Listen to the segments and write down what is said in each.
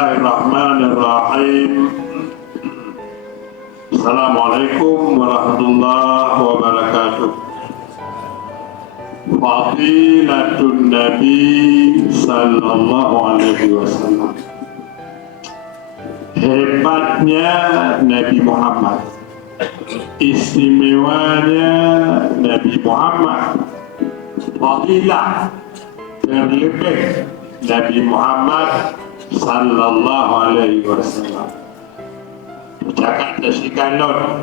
Bismillahirrahmanirrahim. Assalamualaikum warahmatullahi wabarakatuh. Fadilatun Nabi sallallahu alaihi wasallam. Hebatnya Nabi Muhammad, istimewanya Nabi Muhammad, fadilah terlebih Nabi Muhammad sallallahu alaihi wasallam. Cakap tersikalon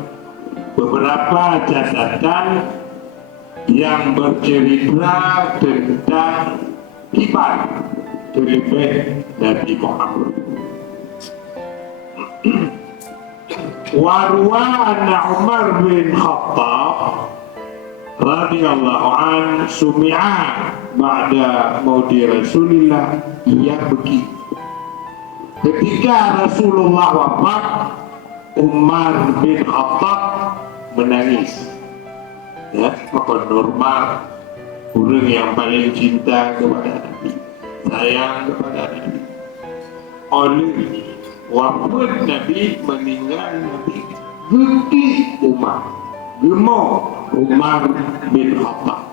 beberapa catatan yang bercerita tentang kibar terlebih Nabi Muhammad. Warwa anna Umar bin Khattab radhiyallahu an sumi'a ba'da maudi Rasulillah, ia begitu. Ketika Rasulullah wafat, Umar bin Khattab menangis. Ya, maka normal orang yang paling cinta kepada Nabi, sayang kepada Nabi. Oleh wafat Nabi, meninggal Nabi, getih gemuk Umar bin Khattab.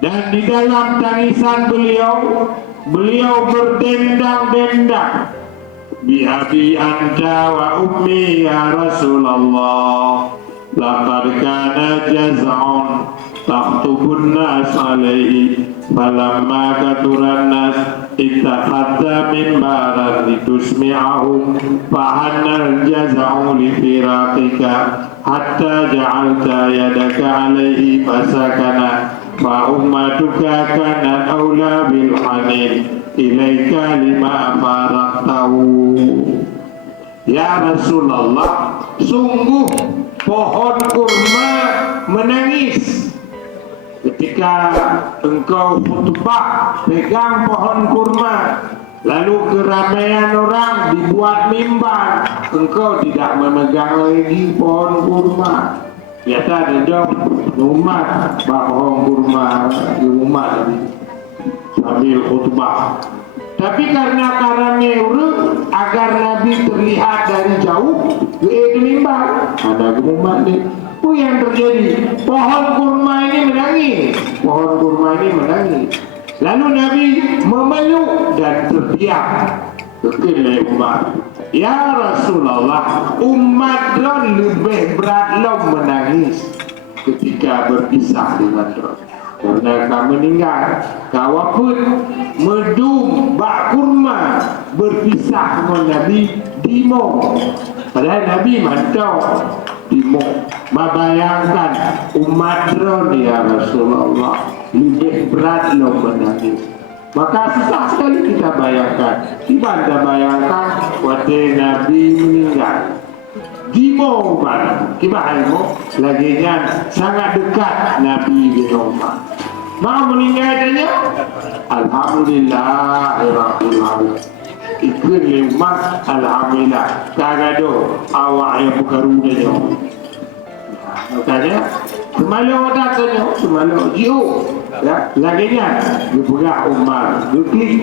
Dan di dalam tangisan beliau berdendang-dendang, bihabi anta wa ummi ya Rasulullah, laqad kana jaz'un tahtubun nas alaihi, falamma katuran nas ittakhadha mimbaran litusmi'ahum, fahannal jaz'u li firaqika hatta ja'alta yadaka alaihi fasakana, fa ummatuka kanat aula bil hanin ilaika lima faraqtahu. Ya Rasulullah, sungguh pohon kurma menangis ketika engkau khutbah pegang pohon kurma, lalu keramaian orang dibuat mimbar, engkau tidak memegang lagi pohon kurma. Biasa ada dong umat pohon kurma di rumah sambil khutbah. Tapi karena orang agar Nabi terlihat dari jauh, di mimbar ada umat ni. Apa yang terjadi? Pohon kurma ini menangis. Lalu Nabi memeluk dan terdiam. Kekelai umat, ya Rasulullah, umat lo lebih berat lo menangis ketika berpisah dengan lo, karena kau meninggal. Kau pun medum bak kurma berpisah dengan Nabi dimo, padahal Nabi mantau dimo. Membayangkan umat lo ya Rasulullah lebih berat lo menangis. Maka susah sekali kita bayangkan. Kita bayangkan waktu Nabi meninggal Dimo kan, kibahalmo laginya sangat dekat Nabi bin Umar. Mau meninggalnya, alhamdulillah rabbil alamin. Ikut lima, alhamdulillah. Kagado awak yang bukarudanya. Makanya semalam datanya, semalam jiu. Ya, laginya dibuka Umar, dukli.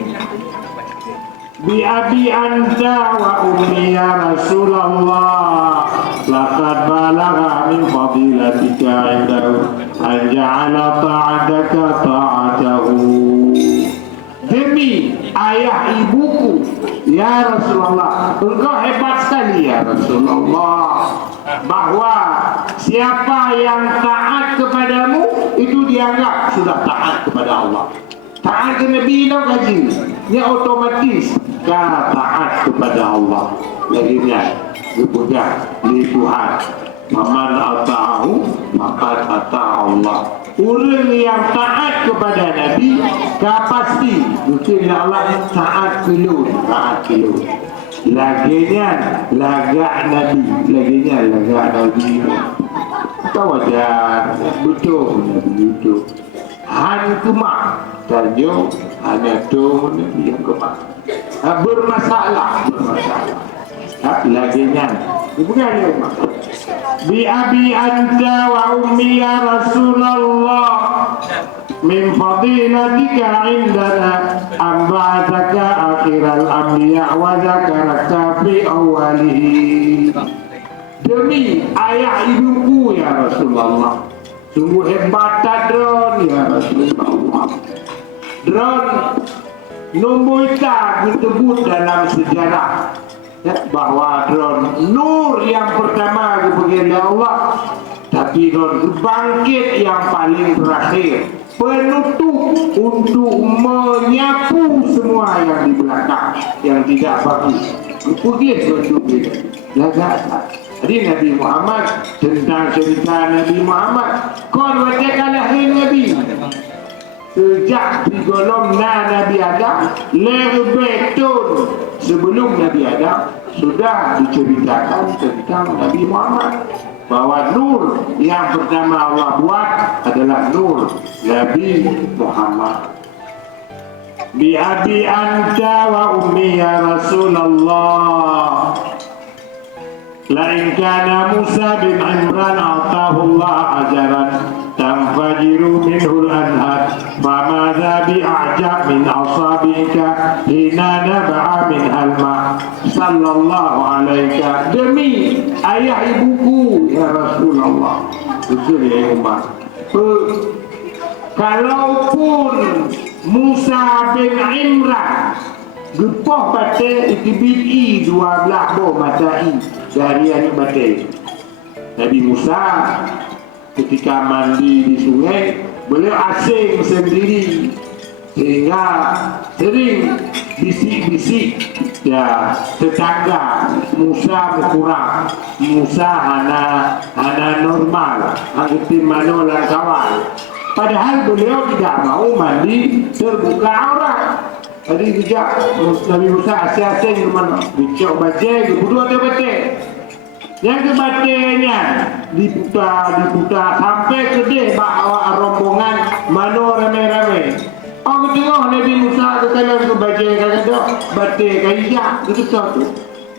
Bi abi anta wa ummi ya Rasulullah, laqad balagha min fadilatika indahu an ja'ala ta'ataka ta'atahu. Demi ayah ibuku ya Rasulullah, engkau hebat sekali ya Rasulullah, bahwa siapa yang taat kepadamu itu dianggap sudah taat kepada Allah. Taat ke Nabi no gaji, dia otomatis kah taat kepada Allah. Laginya dipegang di Tuhan. Maman ata'ahu maka ata Allah. Orang yang taat kepada Nabi, kah pasti mungkin Allah taat kelun, Laginya lagak Nabi, Itu wajar, betul Nabi itu. Han kemak tanyo hanya tu yang kemak bermasalah laginya bukan ya umat. Bi abi anta wa ummi ya Rasulullah, min fadilatika indana amba'ataka akhiral anbiya wa zakaraka fi awwalihi. Demi ayah ibuku ya Rasulullah, sungguh hebat drone ya Rasulullah. Drone nombor kita disebut dalam sejarah ya, bahwa drone nur yang pertama diberi Allah, tapi drone bangkit yang paling terakhir, penutup untuk menyapu semua yang di belakang yang tidak bagus. Pergi untuk jaga. Jadi Nabi Muhammad, tentang cerita Nabi Muhammad, kon bacakan lahir Nabi sejak digolong Nabi Adam, lebih tahun sebelum Nabi Adam sudah diceritakan tentang Nabi Muhammad, bahwa nur yang pertama Allah buat adalah nur Nabi Muhammad. Bi abi anta wa ummi ya Rasulullah, la in kana Musa bin Imran atahu Allah ajaran tanfajiru minhu al-anhar, famadha bi'ajab min asabika hina naba'a min alma sallallahu alaika. Demi ayah ibuku ya Rasulullah, betul ya Umar. Kalaupun Musa bin Imran gepoh batai itibidi 12 boh matai dari anak batai Nabi Musa ketika mandi di sungai, beliau asing sendiri sehingga sering bisik-bisik ya tetangga, Musa berkurang, Musa hana normal, anggap manolah kawan. Padahal beliau tidak mau mandi terbuka aurat. Tadi juga Nabi Musa asing-asing ke mana? Bicok bajai, berdua ada bajai. Yang kebatenya diputar sampai ke dia bawa rombongan mano rame-rame. Aku tengok Nabi Musa ke kanan ke bajai kata batai kaijak itu satu.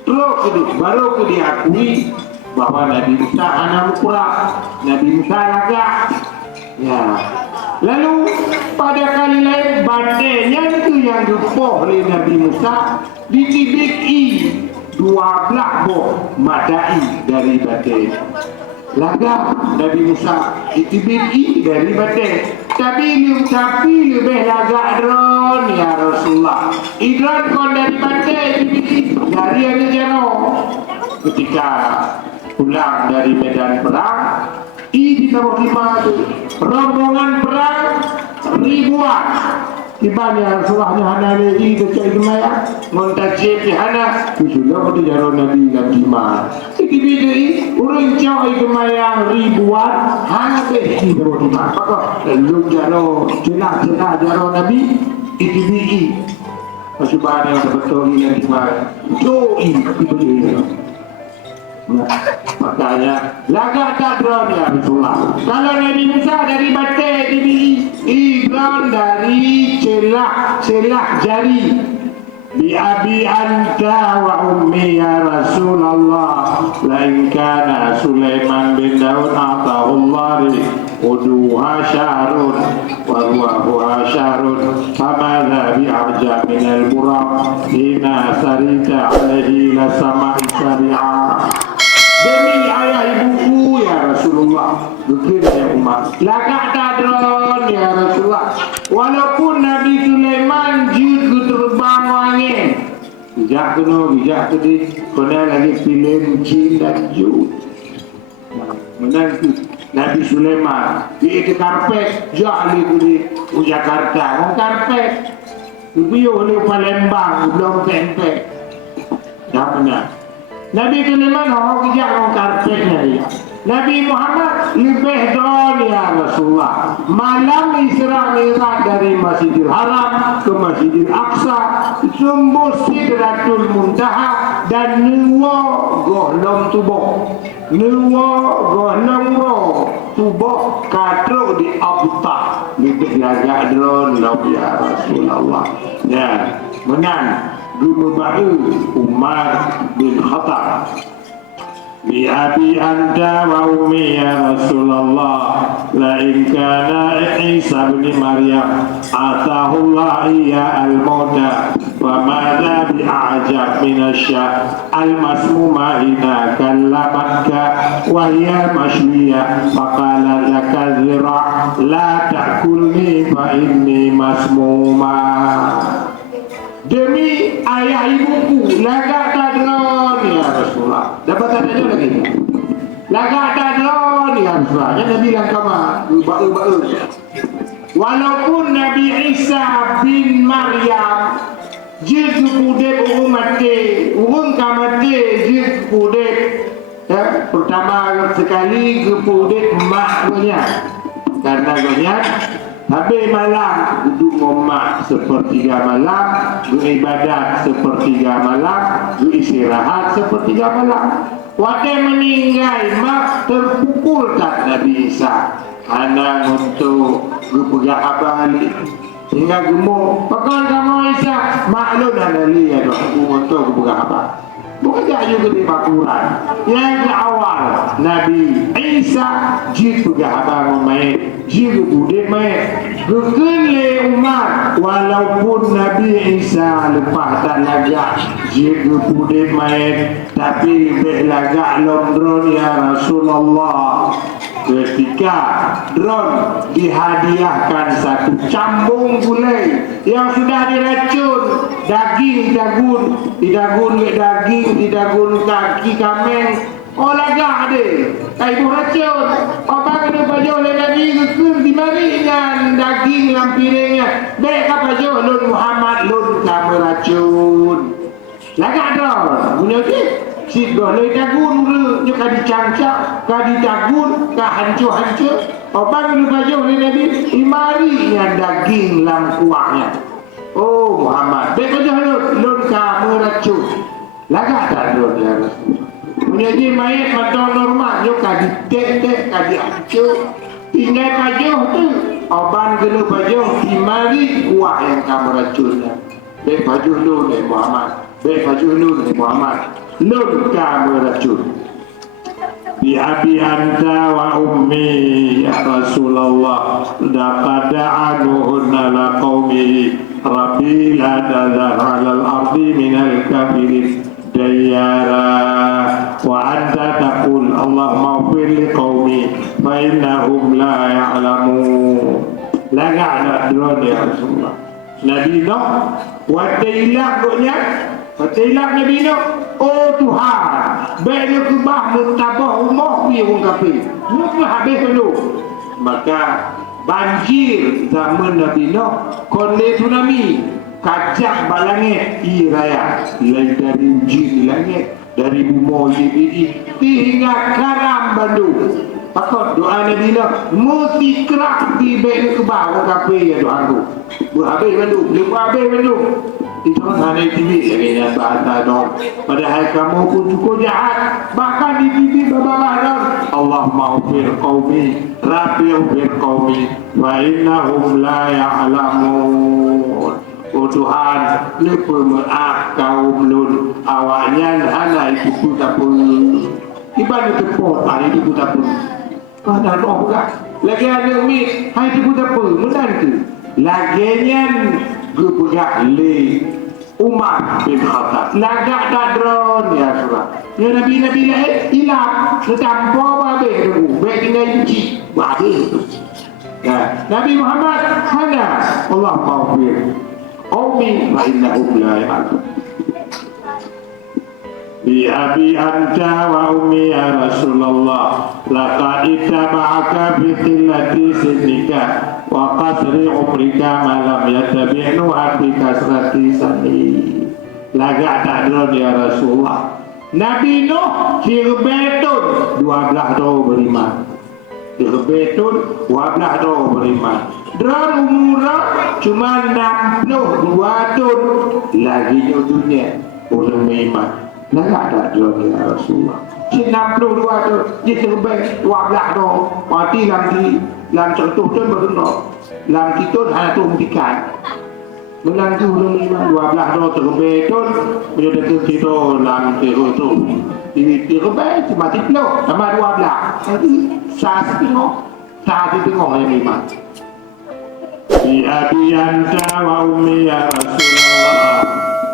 Terus ke dia, baru ke dia akui bahwa Nabi Musa anak kurang, Nabi Musa lagak. Ya. Lalu pada kali lain batainya itu yang dipoh oleh Nabi Musa ditibiki 12 boh madai dari batai. Laga Nabi Musa ditibiki dari batai. Tapi lebih laga drone ya Rasulullah. Idron kon dari batai ditibiki dari yang jauh. Ketika pulang dari medan perang, di tahun 5 itu rombongan perang ribuan tibanya Rasulullah hana lagi dekat Maya montajib hana sudah di jalan Nabi Gajima iki bidai urang jauh ke Maya ribuan hana di tahun 5 maka lu jaro cina jaro Nabi iki bidai masubane betul ini Nabi joi itu makanya laga tak drone ya Rasulullah. Kalau Nabi Musa dari batai diberi drone dari celah jari. Bi abi anta wa ummi ya Rasulullah, la in kana Sulaiman bin Daud atahu Allah uduha syahrun wa ruwahu syahrun famadha bi arja min al-buraq hina sarita alaihi la sama'i sari'a. Demi ayah ibuku ya Rasulullah, begini ya umat, lagak tadron ya Rasulullah. Walaupun Nabi Sulaiman jud terbang angin, bijak tadi, kena lagi film Chin dan Jud. Menantu Nabi Sulaiman di karpet, jahli di Jakarta, karpet, Ubio oleh Palembang, belum tempe, jangan. Nabi Sulaiman orang kerja orang karpetnya dia. Nabi Muhammad lebih drone ya Rasulullah. Malam Isra Mi'raj dari Masjidil Haram ke Masjidil Aqsa, sumber Sidratul Muntaha dan nuwa golong tubuh. Nuwa golong tubuh katruk di Abta. Lebih lagak drone ya Rasulullah. Ya, menang. Guru baru Umar bin Khattab. Bi-abi anta wa ummi ya Rasulullah, la in kana Isa bin Maryam atahu Allah iya al-mauta wa madza bi'ajab minasya al-masmuma ina kallamanka wa hiya mashwiya faqala laka zira' la ta'kulni fa inni masmuma. Demi ayah ibuku lagak tadron ya Rasulullah. Dapat tanya lagi. Lagak tadron ya Rasulullah. Yang Nabi bilang kama ubah-ubah. Walaupun Nabi Isa bin Maryam jid pudek urung mati, urung kamati jid pudek. Ya, pertama sekali ke pudek maknya. Karena banyak habis malam duduk ngomak sepertiga malam, beribadat sepertiga malam, beristirahat sepertiga malam. Waktu meninggal mak terpukul tak Nabi Isa. Anak untuk berpegang balik hingga gemuk. Pakai kamu Isa maklum dan lihat aku untuk berpegang apa. Bukan juga di Al-Quran. Yang awal Nabi Isa jid pegahabang main, jid budek main. Gekele umat walaupun Nabi Isa lepas tak lagak jid budek main, tapi berlagak londron ya Rasulullah. Ketika drone dihadiahkan satu cambung gulai yang sudah diracun, daging didagun, didagun kaki kameng, oh lagak deh, ibu racun, apa kena baju oleh Nabi kekur di mari dengan daging lampiringnya, baik apa jo lun Muhammad lun kamu racun, lagak drone, punya ke? Si boleh dagun dulu, jika dicangcak, kah didagun, kah hancur-hancur. Orang dulu baju oleh Nabi, imari yang daging lam kuahnya. Oh Muhammad, baik baju lun kamu racun. Lagak tak lun ya Rasulullah. Punya je mayat mata normal, jika ditek-tek, kah dihancur. Tinggal baju tu, oban gelu baju, imari kuah yang kamu racunnya. Baik baju lun ya Muhammad, baik baju lun ya Muhammad. Lun kamu racun. Bi-abi anta wa ummi ya Rasulullah, laqad anuhunna la qaumi rabbi la tadhar 'alal ardi minal kafirin dayyara wa anta taqul Allahumma ighfir li qaumi fa innahum la ya'lamun. Lagak nak drone ya Rasulullah. Nabi Nuh wa tailak doknya, tailak Nabi Nuh. Oh Tuhan, baiknya kubah mutabah umah ni orang kafir. Mungkin habis dulu. Maka banjir zaman Nabi Nuh, konde tsunami, kacak balangit, raya, lain dari uji langit, dari bumi ini, hingga karam Bandung. Pakot doa Nabi Nuh, mesti kerak di baiknya kubah orang kafir ya doaku. Berhabis Bandung, lepas habis Bandung. Itu nanti TV lagi yang bahasa dong. Padahal kamu pun cukup jahat. Bahkan di TV bawah dong. Allah maghfir qaumi, Rabbi maghfir qaumi, wa innahum la ya'lamun. Oh Tuhan, lupa maaf kaum lun. Awaknya hana itu putar pun. Ibadah tepuk hari itu putar pun. Ada doa juga. Lagi ada umi, hari itu putar pun. Mudah tu. Laginya berpegang le Umar bin Khattab lagak tak drone ya Rasulullah. Ya Nabi-Nabi lain hilang setampo babe dulu baik tinggal uji babe ya. Nabi Muhammad hana Allah maghfir ummi wa innahum la ya'lamun. Bi abi anta wa ummi ya Rasulullah, laqad ittaba'aka fi qillati sinnika wa qasri umrika ma lam yattabi'nu fi kasrati sani. Lagak tak drone ya Rasulullah. Nabi Nuh hirbetun 12 tahun beriman. Hirbetun 12 tahun beriman. Drone umurah cuma 62 tahun lagi dunia boleh beriman. Lagak tak drone ya Rasulullah. 62 tahun dia hirbet 12 tahun mati lam contoh tu baru lam kita hanya tu mutikan. Melanggu dengan 12 dolar terbetun bila dekat kita dalam terus tu di terbaik cuma tiplo sama 12 jadi saat tengok yang lima bi abi anta wa ummi ya Rasulullah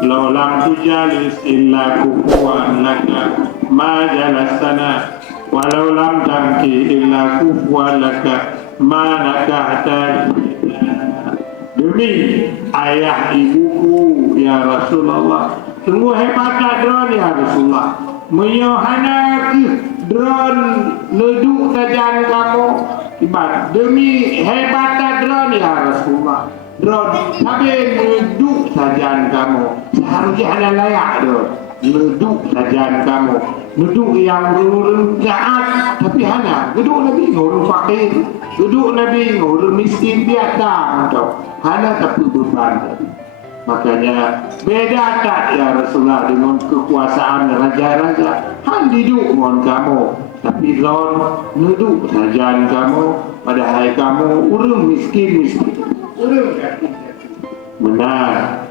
law lam tujalis illa kufuwan laka ma jalasana walau lam tamki illa kufuwan laka ma nakahta demi ayah ibuku ya Rasulullah sungguh hebat drone ya Rasulullah menyohana drone leduk tajan kamu ibarat demi hebat drone ya Rasulullah drone sampai leduk tajan kamu seharusnya ada layak drone leduk tajan kamu leduk yang berjahat tapi hana leduk Nabi ngurus fakir leduk Nabi ngurus miskin biasa tau hana tapi beban. Makanya beda tak ya Rasulullah dengan kekuasaan raja-raja han duduk mohon kamu tapi lawan nuduk sajan kamu padahal kamu urung miskin urung yatim benar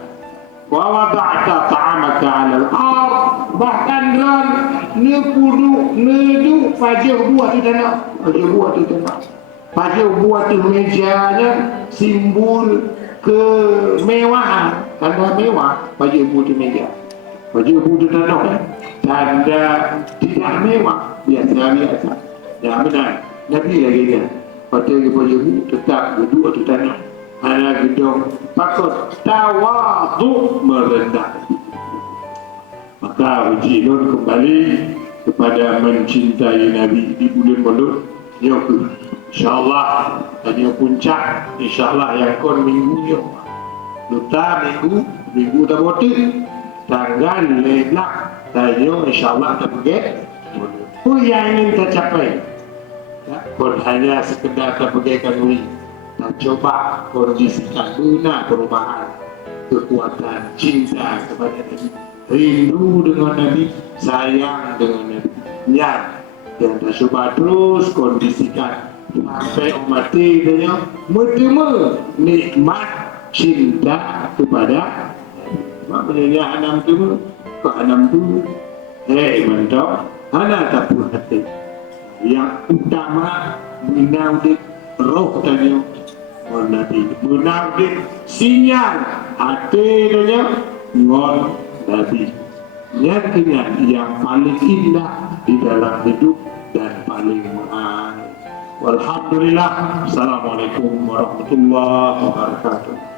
wa wada'ta ta'amaka 'ala al-ard bahkan lawan nuduk pajak buah di tanah pajak buah di mejanya simbol kemewahan tanda mewah baju ibu di meja baju ibu di tanah tanda tidak mewah biasa ya benar Nabi lagi kan pada baju ibu tetap duduk di tanah hanya gedung takut tawadhu merendah maka uji nun kembali kepada mencintai Nabi di bulan mulut yuk InsyaAllah hanya puncak InsyaAllah yang kon minggunya luta minggu tak botin tanggal lelak tayo InsyaAllah tak pergi apa yang ingin tercapai kon hanya sekedar tak pergi kanui tak coba kondisikan guna perubahan kekuatan cinta kepada Nabi rindu dengan Nabi sayang dengan Nabi yang tak coba terus kondisikan sampai mati dia menerima nikmat cinta kepada maknanya anam tu ke anam tu mantap hana tak puas hati yang utama menaudit roh tanya Nabi menaudit sinyal hati tanya ngon Nabi yakinnya yang paling indah di dalam hidup dan paling mahal. Walhamdulillah. Assalamualaikum warahmatullahi wabarakatuh.